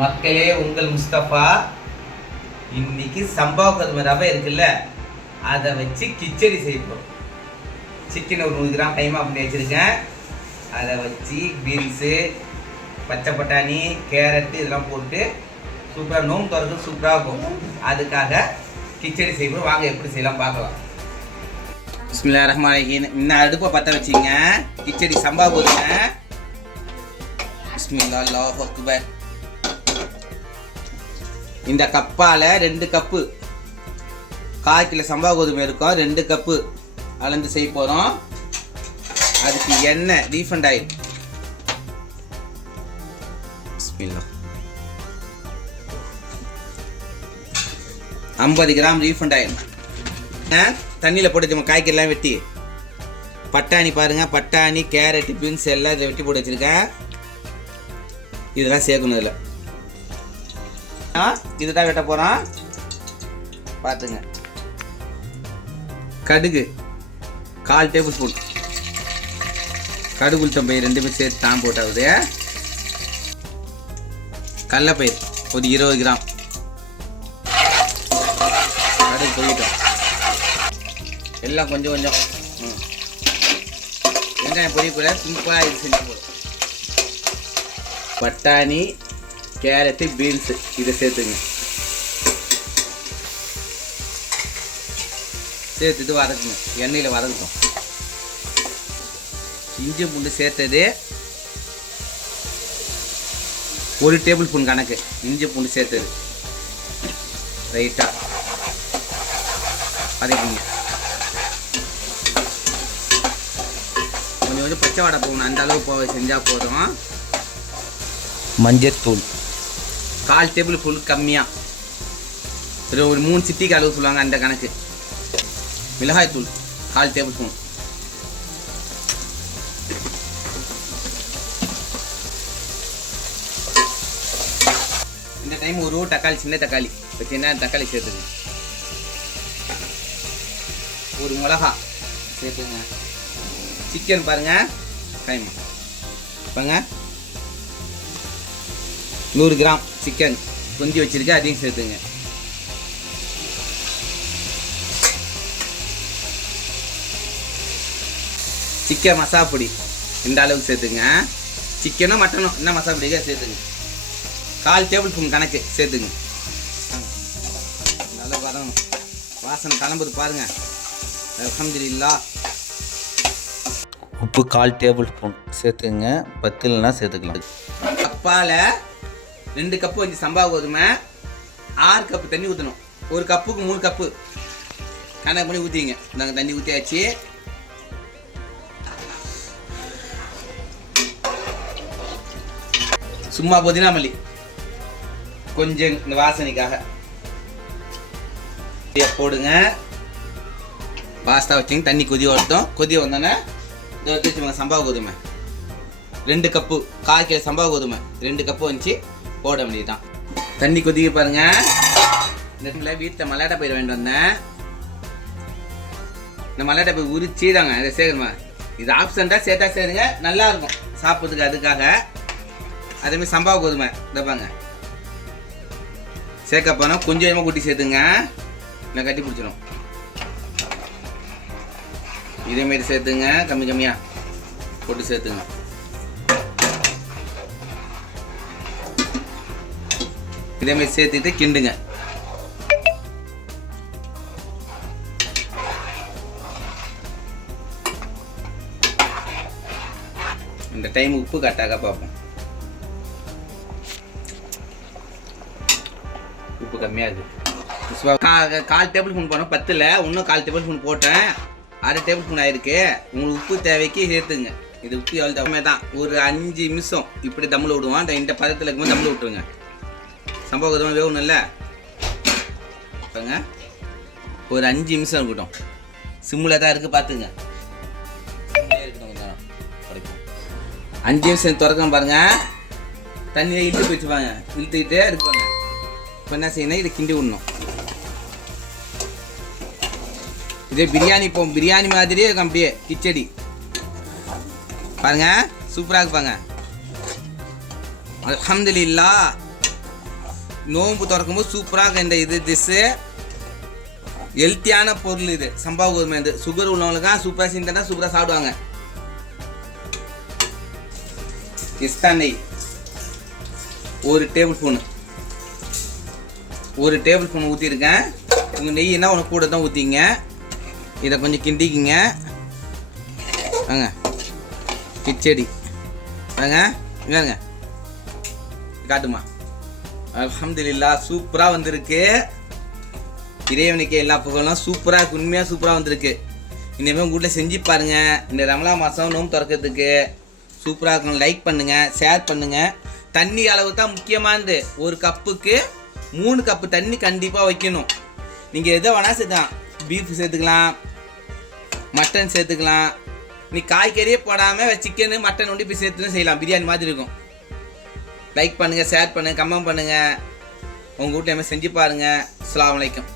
மக்களே உங்கள் முஸ்தபா இன்னைக்கு சம்பா கோதுமை ரவை இருக்குல்ல அதை வச்சு கிச்சடி செய்வோம். சிக்கன் ஒரு நூறு கிராம் டைமாக பண்ணி வச்சுருக்கேன். அதை வச்சு பீன்ஸு பச்சை பட்டாணி கேரட்டு இதெல்லாம் போட்டு சூப்பராக நோம்பு திறந்து சூப்பராக இருக்கும். அதுக்காக கிச்சடி செய்வோம். வாங்க எப்படி செய்யலாம் பார்க்கலாம். பிஸ்மில்லா ரஹ்மான் இன்னும் அடுப்பை பற்ற வச்சிங்க. கிச்சடி சம்பா போதுங்க பிஸ்மில்லா அல்லாஹ் அக்பர். இந்த கப்பால் ரெண்டு கப்பு. கால் கிலோ சம்பா கோதுமை இருக்கும் ரெண்டு கப்பு அளந்து செய்ய போகிறோம் அதுக்கு எண்ணெய் ரீஃபண்ட் ஆயில் ஐம்பது கிராம் ரீஃபண்ட் ஆயில் தண்ணியில் போட்டு நம்ம காய்கறிலாம் வெட்டி. பட்டாணி பாருங்கள் பட்டாணி கேரட்டு பீன்ஸ் எல்லாம் இதை வெட்டி போட்டு வச்சுருக்கேன். இதெல்லாம் சேர்க்கணும் இதில். இதுதான் வெட்ட போகிறோம் பார்த்துங்க கடுகு. கால் டேபிள் ஸ்பூன் கடுகு உளுத்தம் ரெண்டுமே சேர்த்து தான் போட்டாவது. கடலப்பயிர் ஒரு இருபது கிராம். கடுகு போயிட்டோம் எல்லாம் கொஞ்சம் கொஞ்சம். வெங்காயம் பொரிய கூட சிம்பிளாக இது செஞ்சு போடும் பட்டாணி கேரட்டு பீன்ஸு. இதை சேர்த்துங்க. சேர்த்துட்டு வதக்குங்க. எண்ணெயில் வதக்கட்டும். இஞ்சி பூண்டு சேர்த்தது. ஒரு டேபிள் ஸ்பூன் கணக்கு. இஞ்சி பூண்டு சேர்த்தது. ரைட்டாக வதக்கிங்க. கொஞ்சம் கொஞ்சம் பச்சை வடை போகணும் அந்த அளவு போ செஞ்சால் போதும். மஞ்சத்தூள். கால் டேபிள் ஃபுல் கம்மியாக ஒரு ஒரு மூணு சிட்டிக்கு அளவு சொல்லுவாங்க அந்த கணக்கு. மிளகாய் தூள் கால் டேபிள் ஸ்பூன் இந்த டைம் ஒரு தக்காளி சின்ன தக்காளி. இப்போ சின்ன தக்காளி சேர்த்துங்க. ஒரு மிளகா சேர்த்துங்க. சிக்கன் பாருங்க. டைம் பாருங்கள் நூறு கிராம் சிக்கன் கொந்தி வச்சிருக்கேன் அதையும் சேர்த்துங்க. சிக்கன் மசாலா பொடி இந்த அளவுக்கு சேர்த்துங்க. சிக்கனும் மட்டனும் என்ன மசாலா சேர்த்துங்க. கால் டேபிள் ஸ்பூன் கணக்கு சேர்த்துங்க. நல்லா வரணும் வாசனை கிளம்புது பாருங்க. அலமதுல்லா உப்பு கால் டேபிள் ஸ்பூன் சேர்த்துங்க. பத்து இல்லைன்னா சேர்த்துக்கலாம். அப்பால ரெண்டு கப்பு வச்சு சம்பா கோதுமை ஆறு கப்பு தண்ணி ஊற்றணும் ஒரு கப்புக்கு மூணு கப்பு. கணக்கு பண்ணி ஊற்றிங்க நாங்கள் தண்ணி ஊற்றியாச்சு சும்மா புதினா மல்லி கொஞ்சம் இந்த வாசனைக்காக. போடுங்க. பாஸ்தா வச்சுங்க தண்ணி கொதி வரட்டும். கொதி வந்தோன்னே இதை வச்சுக்கோங்க சம்பா கோதுமை. ரெண்டு கப்பு கால் கிலோ சம்பா கோதுமை. ரெண்டு கப்பு வந்துச்சு. போட வேண்டியதுதான். தண்ணி கொதிக்க பாருங்க. இந்த வீட்டில் மல்லாட்டை பயிர் வேண்டி வந்தேன். இந்த மல்லாட்டை பயிர் உரிச்சு தாங்க இதை சேர்க்கணுமா? இது ஆப்ஷன்ட்டாக சேர்த்தா சேருங்க நல்லா இருக்கும் சாப்பிட்றதுக்கு அதுக்காக. அதேமாதிரி சம்பா கோதுமை இதப்பாங்க சேர்க்க போனால் கொஞ்சம் கொஞ்சமாக கூட்டி சேர்த்துங்க. இல்லை கட்டி பிடிச்சிடும் இதேமாரி சேர்த்துங்க கம்மி கம்மியாக போட்டு சேர்த்துங்க. இதேமாரி சேர்த்துட்டு கிண்டுங்க. இந்த டைம் உப்பு கரெக்டாக பார்ப்போம். உப்பு கம்மியாக இருக்குது கா- கால் டேபிள் ஸ்பூன் போனோம் பத்தில். இன்னும் கால் டேபிள் ஸ்பூன் போட்டேன். அரை டேபிள் ஸ்பூன் ஆயிருக்கு. உங்களுக்கு உப்பு தேவைக்கு சேர்த்துங்க. இது உப்பு எவ்வளோ தான் ஒரு அஞ்சு நிமிஷம் இப்படி தம்மில் விடுவோம். அந்த இந்த பதத்தில் இருக்கும்போது தம்மில் விட்டுருங்க. சம்பவம் கதமாக வேகணும்ல? பாருங்க. ஒரு அஞ்சு நிமிஷம் இருக்கட்டும். சிம்மில் தான் இருக்குது பார்த்துங்க. அஞ்சு நிமிஷம் திறக்கம் பாருங்க. தண்ணியை இழுத்து போயிடுச்சுப்பாங்க இழுத்துக்கிட்டே இருப்பாங்க. இப்போ என்ன செய்யணும்? இதை கிண்டி விடணும். இதே பிரியாணி இப்போ பிரியாணி மாதிரியே இருக்கும் அப்படியே கிச்சடி. பாருங்க. சூப்பராக இருப்பாங்க அலமதுல்லா நோன்பு திறக்கும்போது சூப்பராக இந்த இது டிஷ்ஷு ஹெல்த்தியான பொருள் இது. சம்பா கோதுமை இது. சுகர் உள்ளவங்களுக்காக சூப்பராக சிந்தனா சூப்பராக சாப்பிடுவாங்க. பிஸ்தா நெய். ஒரு டேபிள் ஸ்பூனு ஒரு டேபிள் ஸ்பூன் ஊற்றிருக்கேன் உங்கள் நெய்னா உனக்கு கூட தான் ஊற்றிங்க இதை கொஞ்சம் கிண்டிக்கிங்க. வாங்க. கிச்சடி. வாங்க. இங்க காட்டுமா? அலமதுல்லா சூப்பராக வந்திருக்கு. இறைவனுக்கு எல்லா புகழும். சூப்பராக உண்மையாக சூப்பராக வந்திருக்கு. இனிமேல் உங்கள் வீட்டில் செஞ்சு பாருங்க. இந்த ரமலா மாதம் நோம்பு திறக்கிறதுக்கு சூப்பராக இருக்கும் லைக் பண்ணுங்கள் ஷேர் பண்ணுங்கள் தண்ணி அளவு தான் முக்கியமானது. ஒரு கப்புக்கு மூணு கப்பு தண்ணி கண்டிப்பாக வைக்கணும். நீங்கள் எதை வேணால் சேர்த்துக்கலாம் பீஃப் சேர்த்துக்கலாம் மட்டன் சேர்த்துக்கலாம். நீ காய்கறியே போடாமல் சிக்கனு மட்டன் ஒண்டி போய் சேர்த்துன்னு செய்யலாம். பிரியாணி மாதிரி இருக்கும். லைக் பண்ணுங்கள் ஷேர் பண்ணுங்கள் கமெண்ட் பண்ணுங்கள் உங்கள் வீட்டில் செஞ்சு பாருங்கள் அஸ்ஸலாமு வலைக்கம்